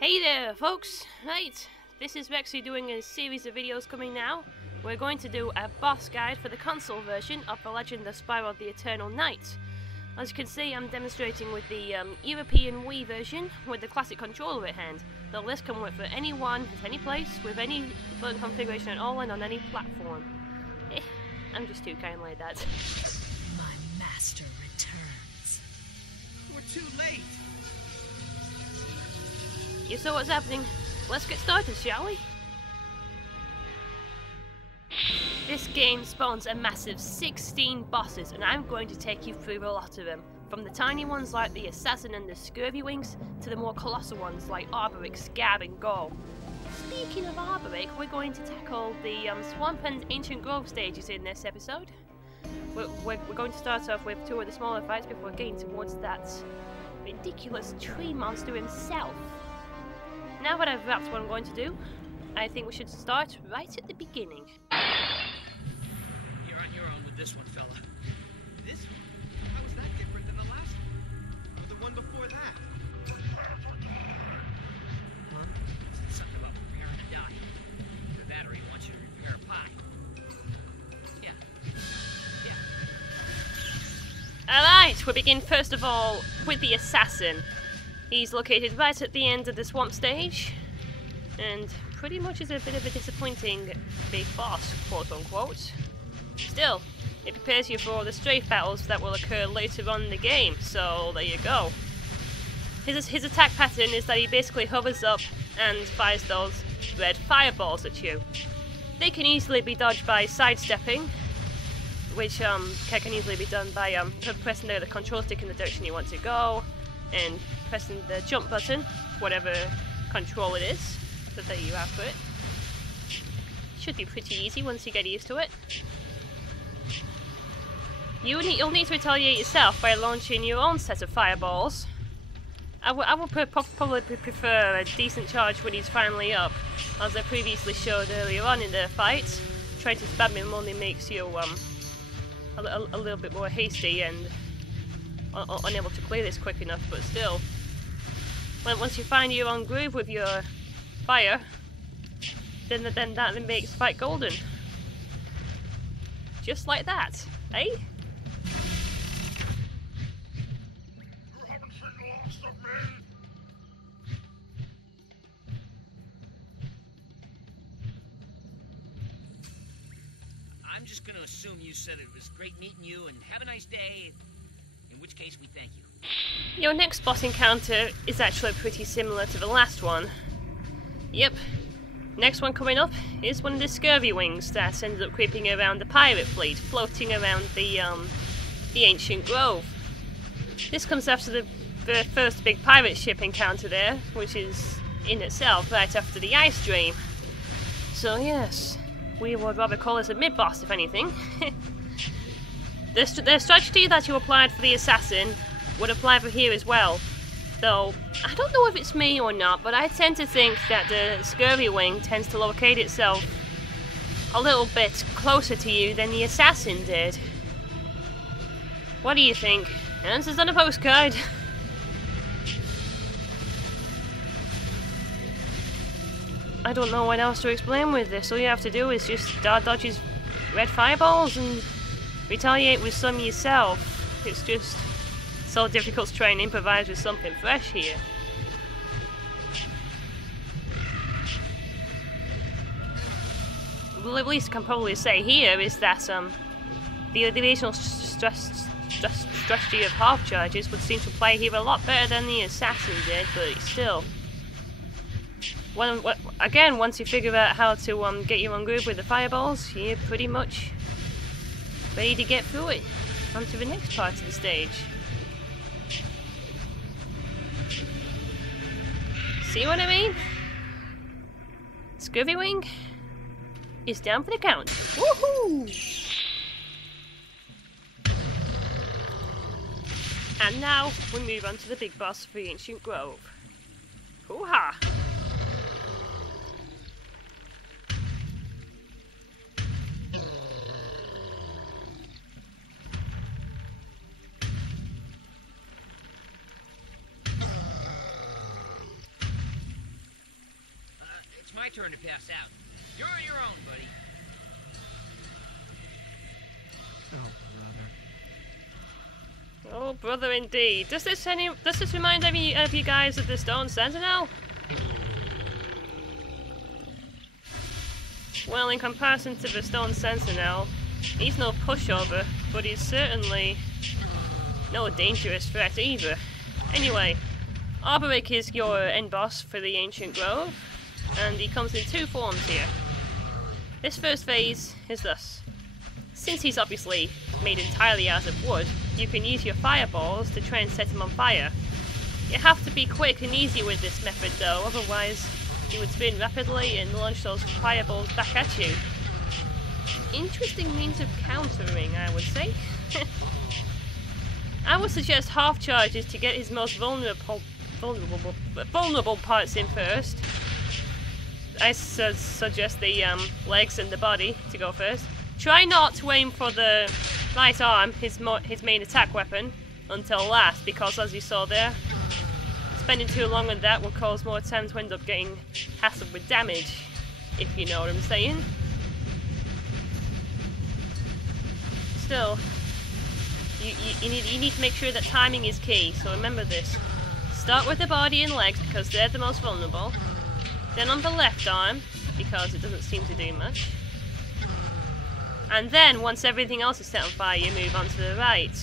Hey there folks, right, this is Rexy doing a series of videos coming now. We're going to do a boss guide for the console version of The Legend of Spyro the Eternal Knight. As you can see, I'm demonstrating with the European Wii version with the classic controller at hand. The list can work for anyone, at any place, with any button configuration at all and on any platform. I'm just too kind like that. My master returns. We're too late! You saw what's happening. Let's get started, shall we? This game spawns a massive 16 bosses, and I'm going to take you through a lot of them. From the tiny ones like the Assassin and the Scurvywings, to the more colossal ones like Arboric, Scab and Gore. Speaking of Arboric, we're going to tackle the Swamp and Ancient Grove stages in this episode. We're going to start off with two of the smaller fights before getting towards that ridiculous tree monster himself. Now that I've wrapped what I'm going to do, I think we should start right at the beginning. You're on your own with this one, fella. This one? How is that different than the last one? Or the one before that? Huh? It's something about preparing to die. The battery wants you to repair a pie. Yeah. Alright, we'll begin first of all with the Assassin. He's located right at the end of the swamp stage, and pretty much is a bit of a disappointing big boss, quote unquote. Still, it prepares you for all the strafe battles that will occur later on in the game, so there you go. His attack pattern is that he basically hovers up and fires those red fireballs at you. They can easily be dodged by sidestepping, which can easily be done by pressing the control stick in the direction you want to go, and pressing the jump button, whatever control it is that you have for it. Should be pretty easy once you get used to it. You'll need to retaliate yourself by launching your own set of fireballs. I would probably prefer a decent charge when he's finally up, as I previously showed earlier on in the fight. Trying to spam him only makes you a little bit more hasty and unable to clear this quick enough, but still. Once you find your own groove with your fire, then that makes the fight golden. Just like that, eh? You haven't seen the last of me! I'm just gonna assume you said it was great meeting you and have a nice day, in which case we thank you. Your next boss encounter is actually pretty similar to the last one. Yep. Next one coming up is one of the Scurvywings that ended up creeping around the pirate fleet, floating around the Ancient Grove. This comes after the first big pirate ship encounter there, which is in itself right after the Ice Dream. So yes, we would rather call this a mid-boss if anything. The strategy that you applied for the Assassin would apply for here as well. Though, I don't know if it's me or not, but I tend to think that the Scurvywing tends to locate itself a little bit closer to you than the Assassin did. What do you think? Answers on a postcard. I don't know what else to explain with this. All you have to do is just dodge his red fireballs and retaliate with some yourself. It's just so difficult to try and improvise with something fresh here. Well, at least I can probably say here is that the additional strategy of half charges would seem to play here a lot better than the Assassin did, but still. Again, once you figure out how to get your own groove with the fireballs, you're pretty much ready to get through it onto the next part of the stage. See what I mean? Scurvywing is down for the count. Woohoo! And now we move on to the big boss of the Ancient Grove. Hoo-ha! my turn to pass out. You're on your own, buddy. Oh, brother. Oh, brother, indeed. Does this remind any of you guys of the Stone Sentinel? Well, in comparison to the Stone Sentinel, he's no pushover, but he's certainly no dangerous threat either. Anyway, Arboric is your end boss for the Ancient Grove, and he comes in two forms here. This first phase is thus. Since he's obviously made entirely out of wood, you can use your fireballs to try and set him on fire. You have to be quick and easy with this method though, otherwise he would spin rapidly and launch those fireballs back at you. Interesting means of countering, I would say. I would suggest half charges to get his most vulnerable parts in first. I suggest the legs and the body to go first. Try not to aim for the right arm, his main attack weapon, until last, because as you saw there, spending too long on that will cause more time to end up getting hassled with damage, if you know what I'm saying. Still, you need to make sure that timing is key, so remember this. Start with the body and legs because they're the most vulnerable, then on the left arm, because it doesn't seem to do much. And then, once everything else is set on fire, you move on to the right.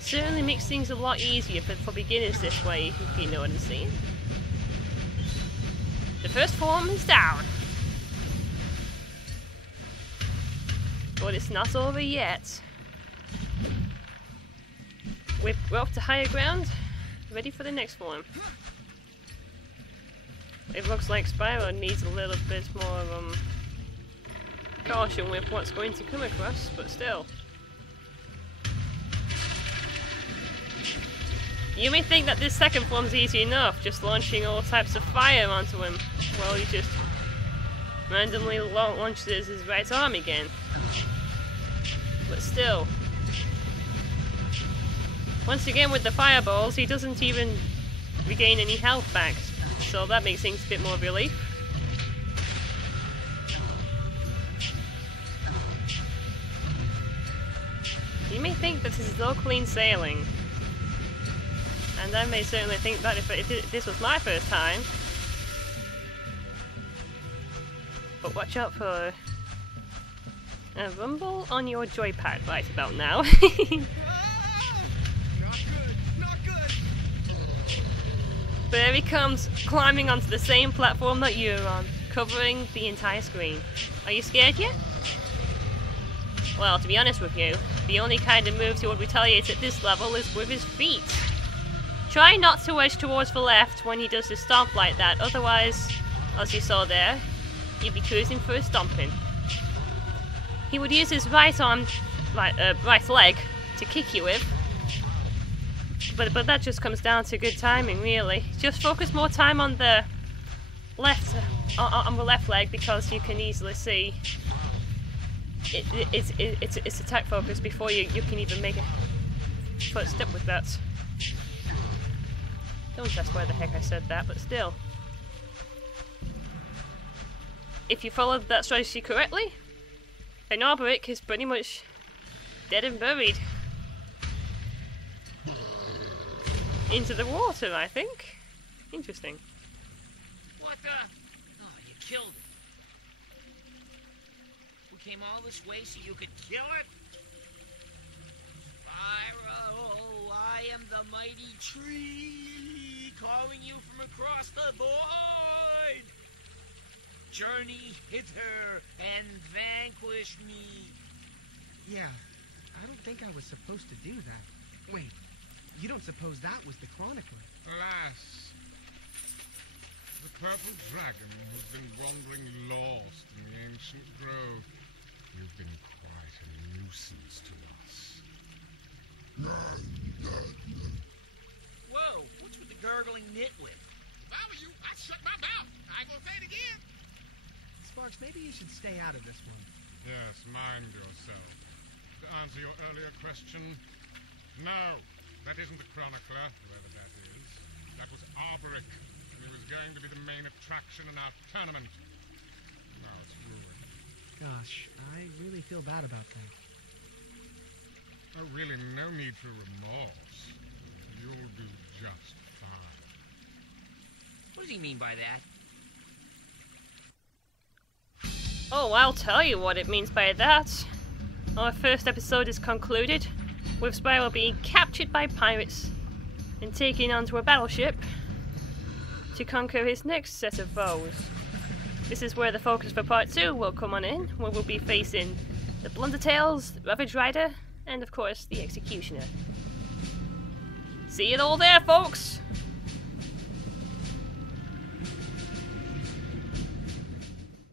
Certainly makes things a lot easier for beginners this way, if you know what I'm saying. The first form is down. But it's not over yet. We're up to higher ground, ready for the next form. It looks like Spyro needs a little bit more caution with what's going to come across, but still. You may think that this second form's easy enough, just launching all types of fire onto him. Well, he just randomly launches his right arm again. But still. Once again with the fireballs, he doesn't even regain any health back, so that makes things a bit more of a relief. You may think that this is all clean sailing, and I may certainly think that if this was my first time. But watch out for a rumble on your joypad right about now. Not good. Not good. There he comes, climbing onto the same platform that you're on, covering the entire screen. Are you scared yet? Well, to be honest with you, the only kind of moves he would retaliate at this level is with his feet. Try not to wedge towards the left when he does his stomp like that, otherwise, as you saw there, you'd be cruising for a stomping. He would use his right arm, right leg, to kick you with, but that just comes down to good timing, really. Just focus more time on the left, on the left leg, because you can easily see it's attack focus before you can even make a first step with that. Don't ask why the heck I said that, but still. If you followed that strategy correctly, then Arboric is pretty much dead and buried. Into the water, I think. Interesting. What the? Oh, you killed it. We came all this way so you could kill it? Spyro, I am the mighty tree, calling you from across the void. Journey hither and vanquish me. Yeah, I don't think I was supposed to do that. Wait, you don't suppose that was the Chronicler? Alas, the purple dragon has been wandering lost in the ancient grove. You've been quite a nuisance to us. Whoa, what's with the gurgling nitwit? If I were you, I'd shut my mouth. I ain't gonna say it again. Sparks, maybe you should stay out of this one. Yes, mind yourself. To answer your earlier question, no, that isn't the Chronicler, whoever that is. That was Arboric, and It was going to be the main attraction in our tournament. Now it's ruined. Gosh, I really feel bad about that. Oh, really, no need for remorse. You'll do just fine. What does he mean by that? Oh, I'll tell you what it means by that. Our first episode is concluded, with Spyro being captured by pirates and taken onto a battleship to conquer his next set of foes. This is where the focus for part 2 will come on in, where we'll be facing the Blundertails, the Ravage Rider, and of course the Executioner. See it all there, folks!